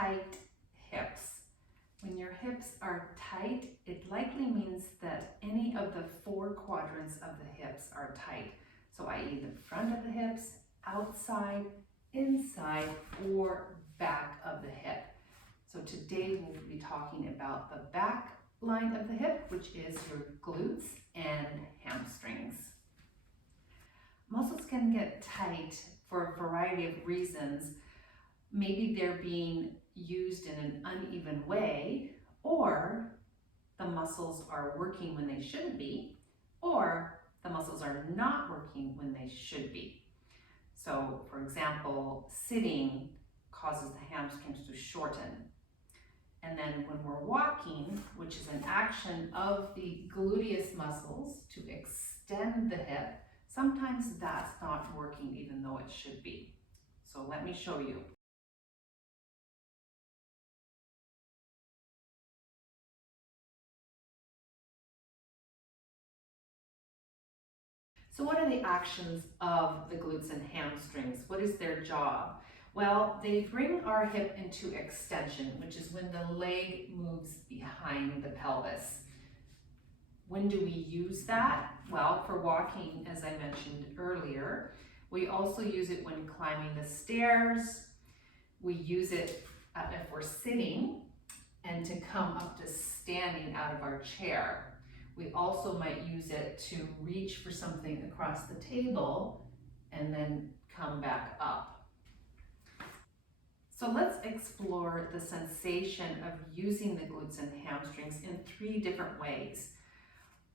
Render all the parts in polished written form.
tight hips. When your hips are tight, it likely means that any of the 4 quadrants of the hips are tight. So i.e. the front of the hips, outside, inside, or back of the hip. So today we'll be talking about the back line of the hip, which is your glutes and hamstrings. Muscles can get tight for a variety of reasons. Maybe they're being used in an uneven way, or the muscles are working when they shouldn't be, or the muscles are not working when they should be. So, for example, sitting causes the hamstrings to shorten. And then when we're walking, which is an action of the gluteus muscles to extend the hip, sometimes that's not working even though it should be. So let me show you. So what are the actions of the glutes and hamstrings? What is their job? Well, they bring our hip into extension, which is when the leg moves behind the pelvis. When do we use that? Well, for walking, as I mentioned earlier. We also use it when climbing the stairs. We use it if we're sitting and to come up to standing out of our chair. We also might use it to reach for something across the table and then come back up. So let's explore the sensation of using the glutes and hamstrings in 3 different ways.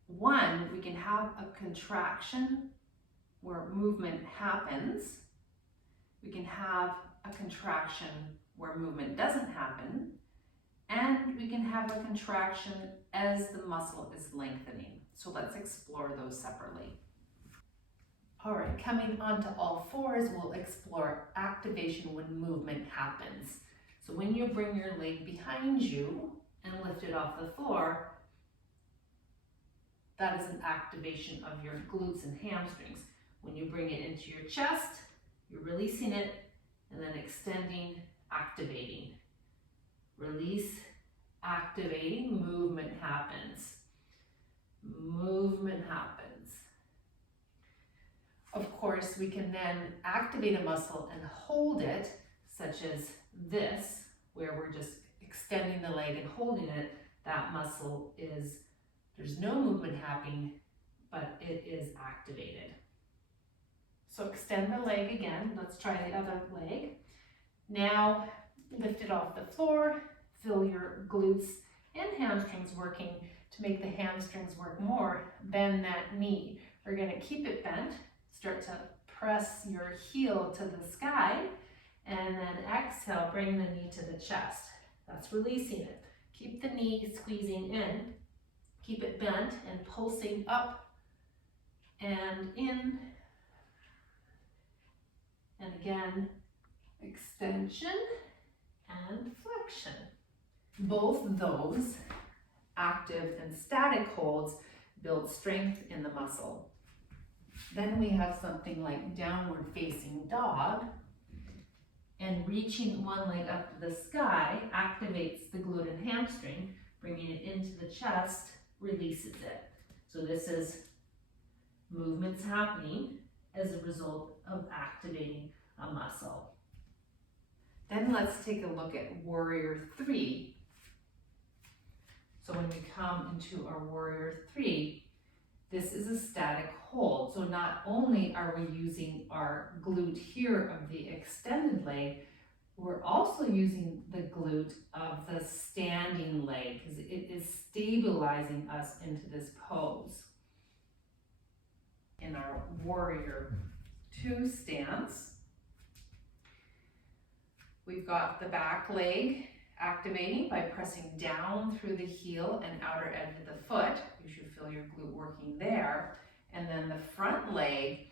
One, we can have a contraction where movement happens. We can have a contraction where movement doesn't happen. And we can have a contraction as the muscle is lengthening. So let's explore those separately. All right, coming onto all fours, we'll explore activation when movement happens. So when you bring your leg behind you and lift it off the floor, that is an activation of your glutes and hamstrings. When you bring it into your chest, you're releasing it and then extending, activating. Release, activating, movement happens. Movement happens. Of course, we can then activate a muscle and hold it, such as this, where we're just extending the leg and holding it. That muscle is, there's no movement happening, but it is activated. So extend the leg again. Let's try the other leg. Now, lift it off the floor, feel your glutes and hamstrings working. To make the hamstrings work more, bend that knee. We're going to keep it bent, start to press your heel to the sky, and then exhale, bring the knee to the chest. That's releasing it. Keep the knee squeezing in, keep it bent and pulsing up and in, and again, extension and flexion. Both those, active and static holds, build strength in the muscle. Then we have something like downward facing dog, and reaching one leg up to the sky activates the glute and hamstring, bringing it into the chest, releases it. So this is movements happening as a result of activating a muscle. Then let's take a look at warrior 3. So when we come into our warrior 3, this is a static hold. So not only are we using our glute here of the extended leg, we're also using the glute of the standing leg because it is stabilizing us into this pose. In our warrior 2 stance, we've got the back leg activating by pressing down through the heel and outer edge of the foot. You should feel your glute working there. And then the front leg,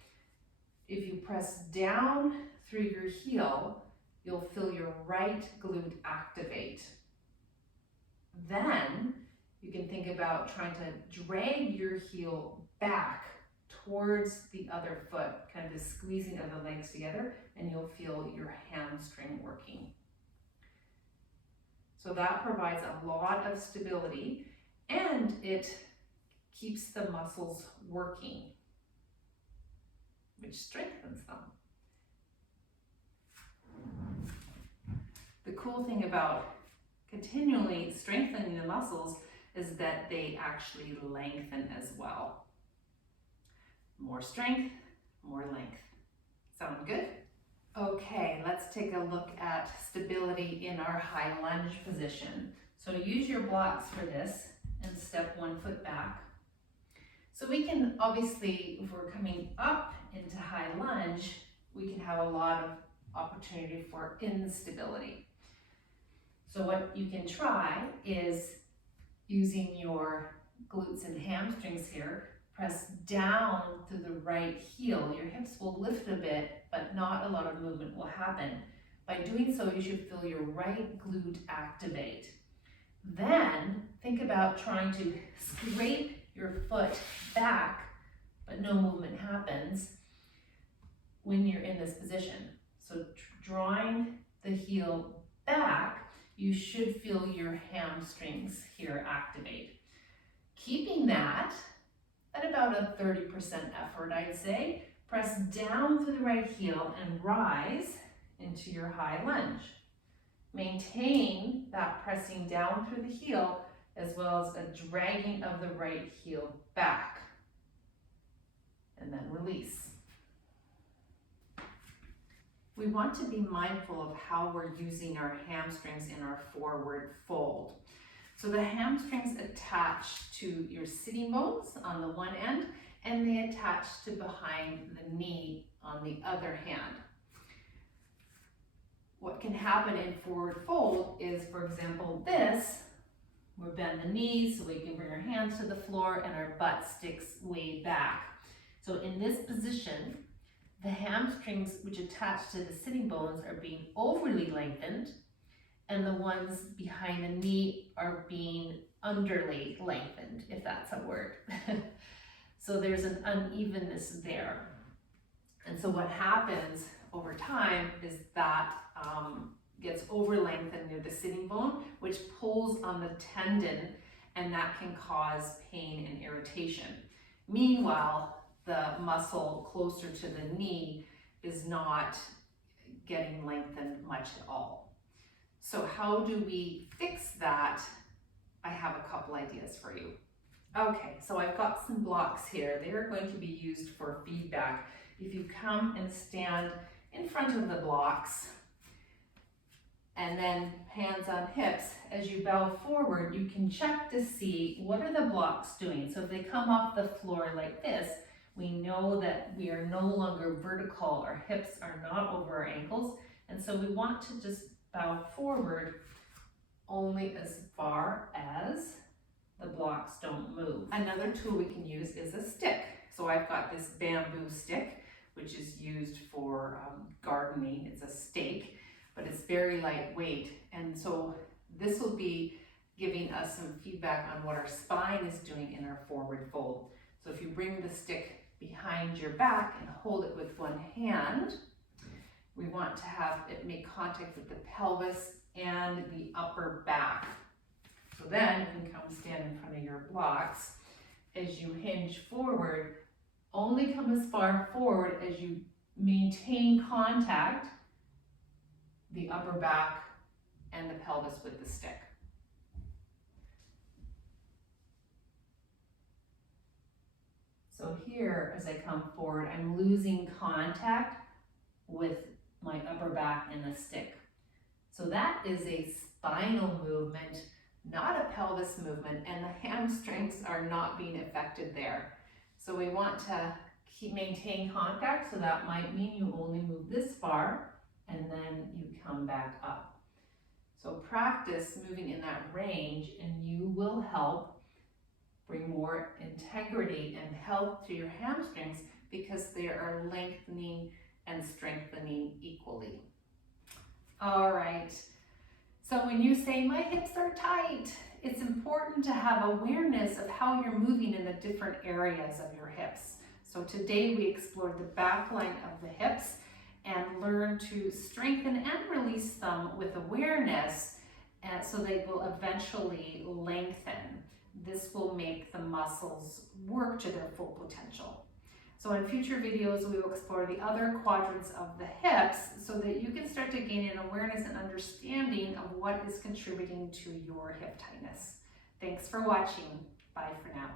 if you press down through your heel, you'll feel your right glute activate. Then you can think about trying to drag your heel back towards the other foot, kind of the squeezing of the legs together, and you'll feel your hamstring working. So that provides a lot of stability and it keeps the muscles working, which strengthens them. The cool thing about continually strengthening the muscles is that they actually lengthen as well. More strength, more length. Sound good? Okay, let's take a look at stability in our high lunge position. So use your blocks for this and step 1 foot back. So we can obviously, if we're coming up into high lunge, we can have a lot of opportunity for instability. So what you can try is using your glutes and hamstrings here, press down to the right heel. Your hips will lift a bit, but not a lot of movement will happen. By doing so, you should feel your right glute activate. Then think about trying to scrape your foot back, but no movement happens when you're in this position. So drawing the heel back, you should feel your hamstrings here activate. Keeping that at about a 30% effort, I'd say. Press down through the right heel and rise into your high lunge. Maintain that pressing down through the heel as well as a dragging of the right heel back. And then release. We want to be mindful of how we're using our hamstrings in our forward fold. So the hamstrings attach to your sitting bones on the one end, and they attach to behind the knee on the other hand. What can happen in forward fold is, for example, this, we bend the knees so we can bring our hands to the floor and our butt sticks way back. So in this position, the hamstrings which attach to the sitting bones are being overly lengthened, and the ones behind the knee are being underly lengthened, if that's a word. So there's an unevenness there. And so what happens over time is that gets over lengthened near the sitting bone, which pulls on the tendon, and that can cause pain and irritation. Meanwhile, the muscle closer to the knee is not getting lengthened much at all. So how do we fix that? I have a couple ideas for you. Okay, so I've got some blocks here. They're going to be used for feedback. If you come and stand in front of the blocks, and then hands on hips, as you bow forward, you can check to see what are the blocks doing. So if they come off the floor like this, we know that we are no longer vertical, our hips are not over our ankles, and so we want to just bow forward only as far as the blocks don't move. Another tool we can use is a stick. So I've got this bamboo stick, which is used for gardening. It's a stake, but it's very lightweight, and so this will be giving us some feedback on what our spine is doing in our forward fold. So if you bring the stick behind your back and hold it with one hand, we want to have it make contact with the pelvis and the upper back. So then you can come stand in front of your blocks. As you hinge forward, only come as far forward as you maintain contact, the upper back and the pelvis with the stick. So here, as I come forward, I'm losing contact with my upper back and the stick. So that is a spinal movement, not a pelvis movement, and the hamstrings are not being affected there. So we want to maintain contact, so that might mean you only move this far and then you come back up. So practice moving in that range and you will help bring more integrity and health to your hamstrings because they are lengthening and strengthening equally. All right, so when you say my hips are tight, it's important to have awareness of how you're moving in the different areas of your hips. So today we explored the back line of the hips and learn to strengthen and release them with awareness and so they will eventually lengthen. This will make the muscles work to their full potential. So in future videos, we will explore the other quadrants of the hips so that you can start to gain an awareness and understanding of what is contributing to your hip tightness. Thanks for watching. Bye for now.